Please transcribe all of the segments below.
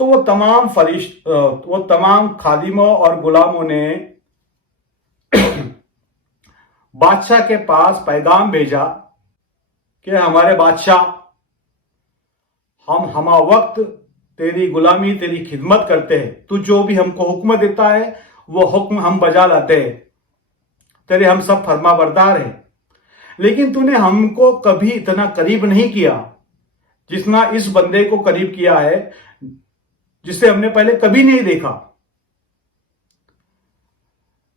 तो वो तमाम खादिमों और गुलामों ने बादशाह के पास पैगाम भेजा कि हमारे बादशाह, हम हमा वक्त तेरी गुलामी, तेरी खिदमत करते हैं। तू जो भी हमको हुक्म देता है वो हुक्म हम बजा लाते हैं, तेरे हम सब फर्मा बरदार हैं। लेकिन तूने हमको कभी इतना करीब नहीं किया जितना इस बंदे को करीब किया है, जिसे हमने पहले कभी नहीं देखा।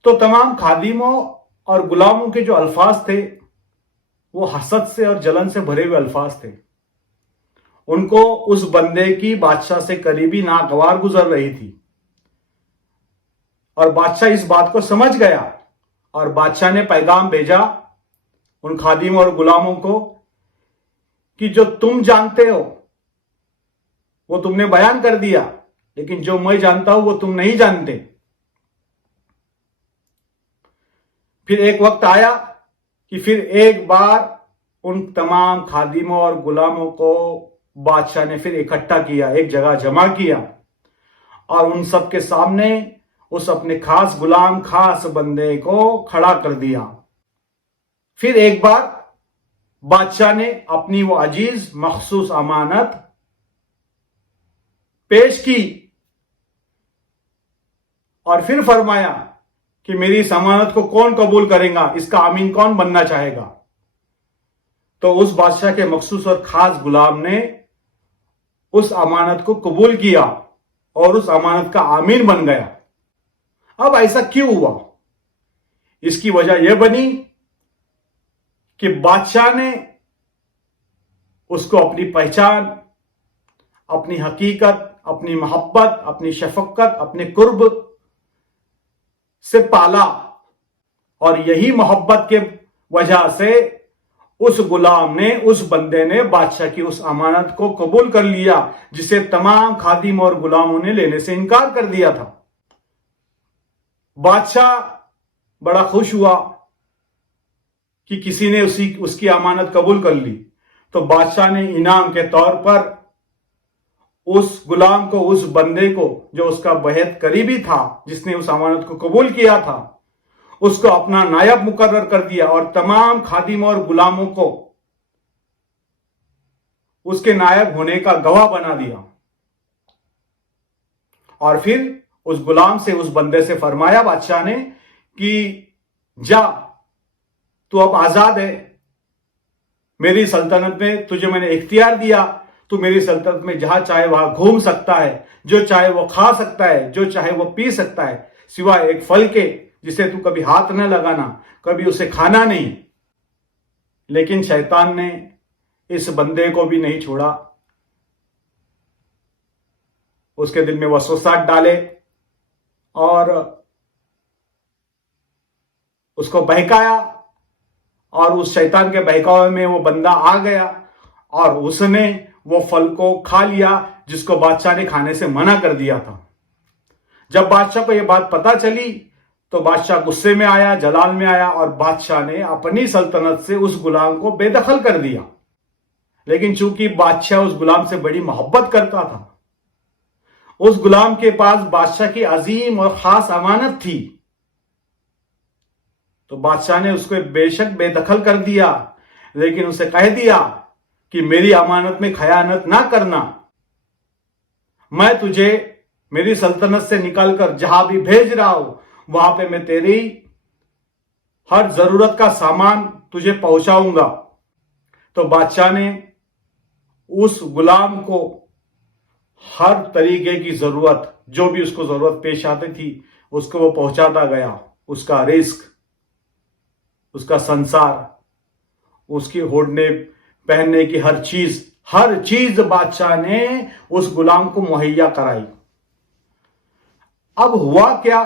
तो तमाम खादिमों और गुलामों के जो अल्फाज थे वो हसद से और जलन से भरे हुए अल्फाज थे। उनको उस बंदे की बादशाह से करीबी नागवार गुजर रही थी और बादशाह इस बात को समझ गया और बादशाह ने पैगाम भेजा उन खादिमों और गुलामों को कि जो तुम जानते हो वो तुमने बयान कर दिया, लेकिन जो मैं जानता हूं वो तुम नहीं जानते। फिर एक वक्त आया कि फिर एक बार उन तमाम खादिमों और गुलामों को बादशाह ने फिर इकट्ठा किया, एक जगह जमा किया और उन सब के सामने उस अपने खास गुलाम, खास बंदे को खड़ा कर दिया। फिर एक बार बादशाह ने अपनी वो अजीज मखसूस अमानत पेश की और फिर फरमाया कि मेरी इस अमानत को कौन कबूल करेगा, इसका आमीन कौन बनना चाहेगा। तो उस बादशाह के मखसूस और खास गुलाम ने उस अमानत को कबूल किया और उस अमानत का आमीन बन गया। अब ऐसा क्यों हुआ? इसकी वजह यह बनी कि बादशाह ने उसको अपनी पहचान, अपनी हकीकत, अपनी मोहब्बत, अपनी शफकत, अपने कुर्ब से पाला और यही मोहब्बत के वजह से उस गुलाम ने, उस बंदे ने बादशाह की उस अमानत को कबूल कर लिया जिसे तमाम खादिम और गुलामों ने लेने से इनकार कर दिया था। बादशाह बड़ा खुश हुआ कि किसी ने उसकी अमानत कबूल कर ली। तो बादशाह ने इनाम के तौर पर उस गुलाम को, उस बंदे को जो उसका बेहद करीबी था, जिसने उस अमानत को कबूल किया था, उसको अपना नायब मुकर्रर कर दिया और तमाम खादिम और गुलामों को उसके नायब होने का गवाह बना दिया। और फिर उस गुलाम से, उस बंदे से फरमाया बादशाह ने कि जा, तू अब आजाद है, मेरी सल्तनत में तुझे मैंने इख्तियार दिया, तू मेरी सल्तनत में जहां चाहे वहां घूम सकता है, जो चाहे वो खा सकता है, जो चाहे वो पी सकता है, सिवाय एक फल के जिसे तू कभी हाथ न लगाना, कभी उसे खाना नहीं। लेकिन शैतान ने इस बंदे को भी नहीं छोड़ा, उसके दिल में वसवसात डाले और उसको बहकाया और उस शैतान के बहकावे में वो बंदा आ गया और उसने वो फल को खा लिया जिसको बादशाह ने खाने से मना कर दिया था। जब बादशाह को यह बात पता चली तो बादशाह गुस्से में आया, जलाल में आया और बादशाह ने अपनी सल्तनत से उस गुलाम को बेदखल कर दिया। लेकिन चूंकि बादशाह उस गुलाम से बड़ी मोहब्बत करता था, उस गुलाम के पास बादशाह की अजीम और खास अमानत थी, तो बादशाह ने उसको बेशक बेदखल कर दिया, लेकिन उसे कह दिया कि मेरी अमानत में खयानत ना करना। मैं तुझे मेरी सल्तनत से निकालकर जहां भी भेज रहा हूं वहां पे मैं तेरी हर जरूरत का सामान तुझे पहुंचाऊंगा। तो बादशाह ने उस गुलाम को हर तरीके की जरूरत, जो भी उसको जरूरत पेश आती थी, उसको वो पहुंचाता गया। उसका रिस्क, उसका संसार, उसकी ओढ़ने पहनने की हर चीज बादशाह ने उस गुलाम को मुहैया कराई। अब हुआ क्या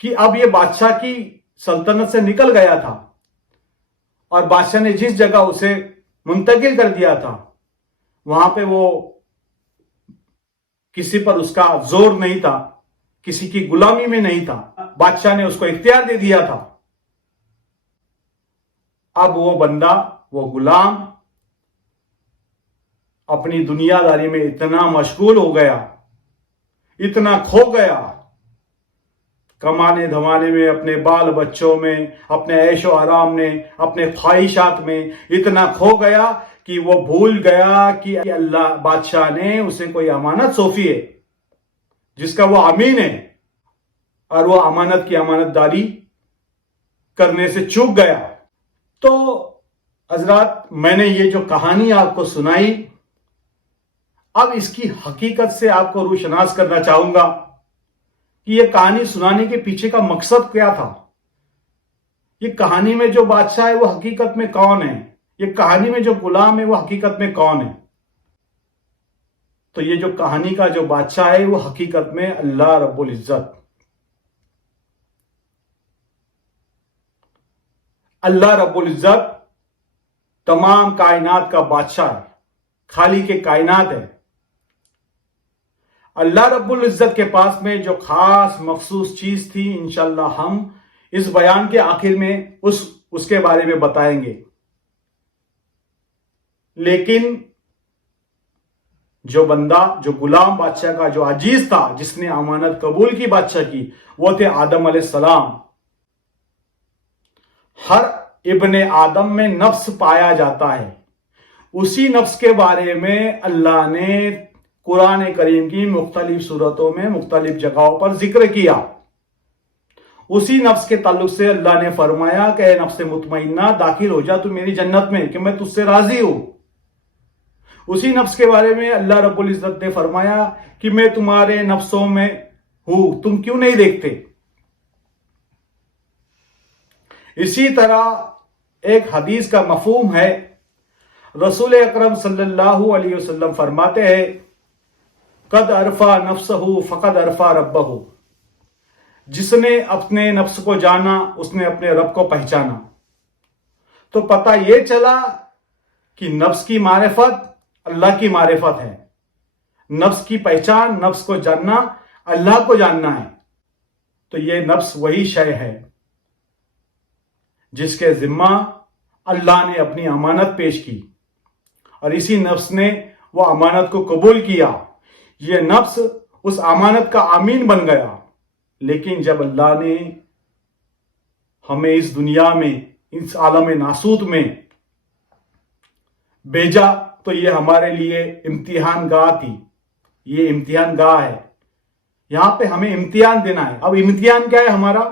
कि अब ये बादशाह की सल्तनत से निकल गया था और बादशाह ने जिस जगह उसे मुंतकिल कर दिया था वहां पे वो किसी पर उसका जोर नहीं था, किसी की गुलामी में नहीं था, बादशाह ने उसको इख्तियार दे दिया था। अब वो बंदा, वो गुलाम अपनी दुनियादारी में इतना मशगूल हो गया, इतना खो गया, कमाने धमाने में, अपने बाल बच्चों में, अपने ऐशो आराम में, अपने ख्वाहिशात में इतना खो गया कि वो भूल गया कि अल्लाह बादशाह ने उसे कोई अमानत सौंपी है जिसका वो अमीन है, और वो अमानत की अमानतदारी करने से चूक गया। तो हजरात, मैंने ये जो कहानी आपको सुनाई, अब इसकी हकीकत से आपको रूशनास करना चाहूंगा कि ये कहानी सुनाने के पीछे का मकसद क्या था। ये कहानी में जो बादशाह है वो हकीकत में कौन है, ये कहानी में जो गुलाम है वो हकीकत में कौन है। तो ये जो कहानी का जो बादशाह है वो हकीकत में अल्लाह रब्बुल इज्जत, अल्लाह रब्बुल इज्जत तमाम कायनात का बादशाह है, खाली के कायनात है। अल्लाह रब्बुल इज्जत के पास में जो खास मखसूस चीज थी, इंशाअल्लाह हम इस बयान के आखिर में उसके बारे में बताएंगे। लेकिन जो बंदा, जो गुलाम बादशाह का जो अजीज था, जिसने अमानत कबूल की बादशाह की, वो थे आदम अलैहिस्सलाम। हर इब्ने आदम में नफ्स पाया जाता है, उसी नफ्स के बारे में अल्लाह ने कुरान करीम की मुख्तलिफ सूरतों में मुख्तलिफ जगहों पर जिक्र किया। उसी नफ्स के ताल्लुक से अल्लाह ने फरमाया कि नफ्स मुतमइन्ना, दाखिल हो जा तू मेरी जन्नत में कि मैं तुझसे राजी हूं। उसी नफ्स के बारे में अल्लाह रब्बुल इज्जत ने फरमाया कि मैं तुम्हारे नफ्सों में हूं, तुम क्यों नहीं देखते। इसी तरह एक हदीस का मफहूम है, रसूल अकरम सल्लल्लाहु अलैहि वसल्लम फरमाते हैं, कद अरफा नफ्सहु फकद अरफा रब्बहु। जिसने अपने नफ्स को जाना उसने अपने रब को पहचाना। तो पता यह चला कि नफ्स की मारिफत अल्लाह की मारिफत है, नफ्स की पहचान, नफ्स को जानना अल्लाह को जानना है। तो यह नफ्स वही शय है जिसके जिम्मा अल्लाह ने अपनी अमानत पेश की, और इसी नफ्स ने वो अमानत को कबूल किया। यह नफ्स उस अमानत का आमीन बन गया। लेकिन जब अल्लाह ने हमें इस दुनिया में, इस आलम नासूत में भेजा, तो ये हमारे लिए इम्तिहान गाह थी। ये इम्तिहान गाह है, यहां पे हमें इम्तिहान देना है। अब इम्तिहान क्या है हमारा?